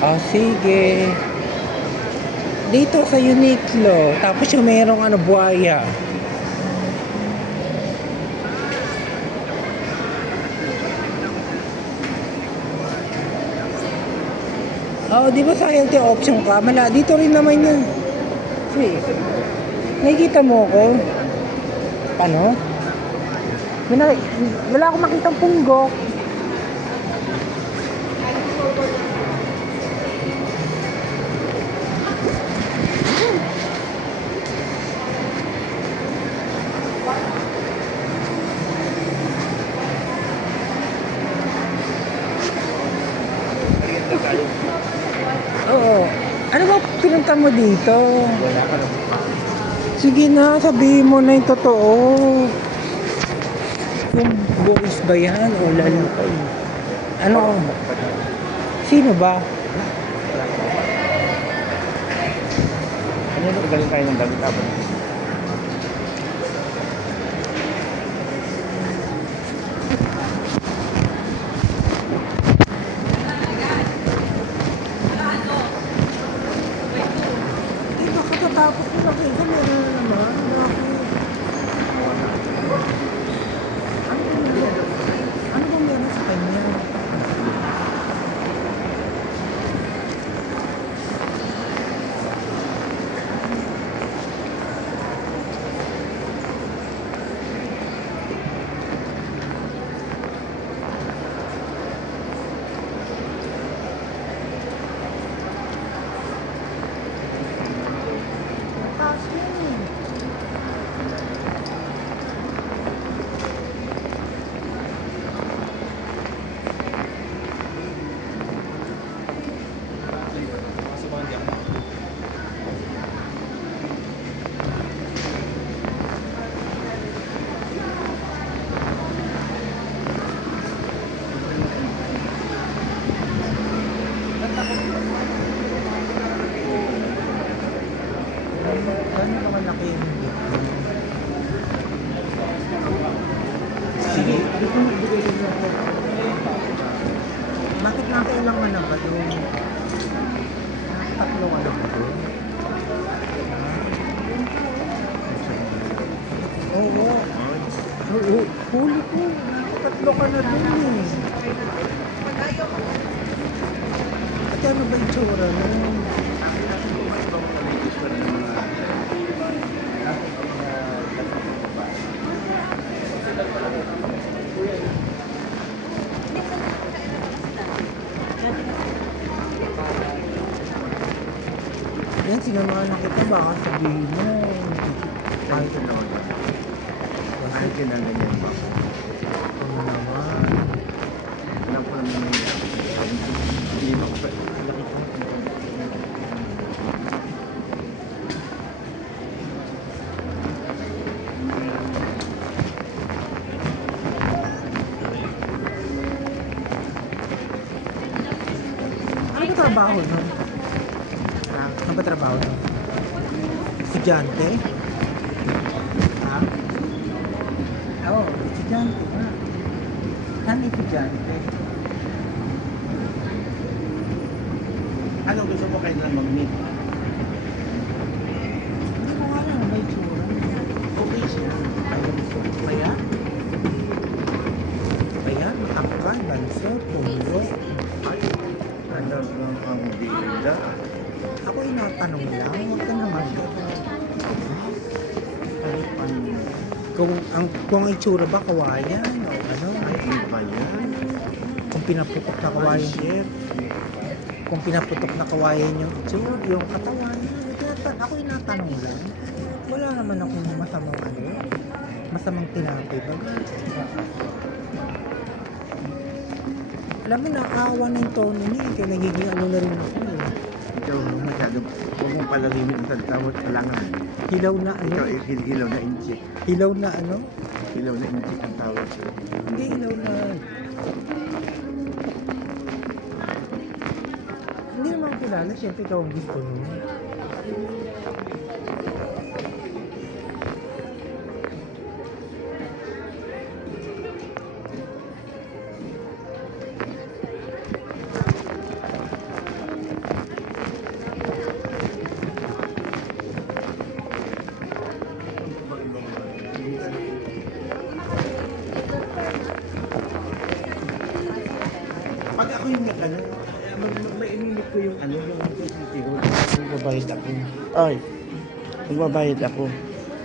Ah, sige. Dito sa Uniqlo. Tapos yung merong ano, buhaya. Oo, di ba sa healthy option ka? Dito rin naman yun. See, nakikita mo ko? Paano? Wala, wala akong makitang punggok. Oo. Ano ba pinunta mo dito? Wala ka lang. Sige na, sabihin mo na yung totoo. Kung buwis ba yan o lalo ka eh. Ano? Sino ba? Ano yung galing kayo ng damit abon? Eh, baka tatapos ko na kayo. Meron na naman. Ano ba meron sa kanya? Taas yun eh. Gano'n naman laki yung dito? Sige. Bakit nakailangan na ba doon? Tatlong ano ba doon? Oo. Oo. Huli ko. Tatlo ka na doon eh. At ano ba yung tsura nun? Yan, sinamahan na kita. Baka sabihin mo. Kahit ano naman. Kahit yun ang ganyan ba? Ano naman? Alam ko naman yung hindi mo pa. Laki ko. Ano ba trabaho nun? Ano ba trabaho nun? Estudyante? Ha? Oo, estudyante nga. Saan estudyante? Anong gusto mo kayo lang mag-meet? Hindi ko nga lang may tsura. Okay siya. Kaya? Kaya, matangkal, banso, tulo. Ay, talagang ang bida. Ako inatanong lang, huwag ka naman. Ay, Kung ang itsura ba, kawayan o ano? ay, iba yan. Kung pinaputok na kawayan, Shit. kung pinaputok na kawayan yung itsura, yung katawan, ako inatanong lang. Wala naman akong masamang tinapi ba? Alam mo, nakakawa na yung tono niya, kaya nagiging ano na rin ako eh. Ikaw, masyadong, huwag mong palalimin ang salita mo at palangan. Hilaw na ano? Ikaw, hilaw na inchi. Hilaw na ano? Hilaw na inchi ang tawag ko. Hindi, hilaw na. Hindi naman kilala, syempre ikaw ang gusto mo. Mainimit ko yung ano, yung CCTV. Magbabayad ako. Ay, magbabayad ako.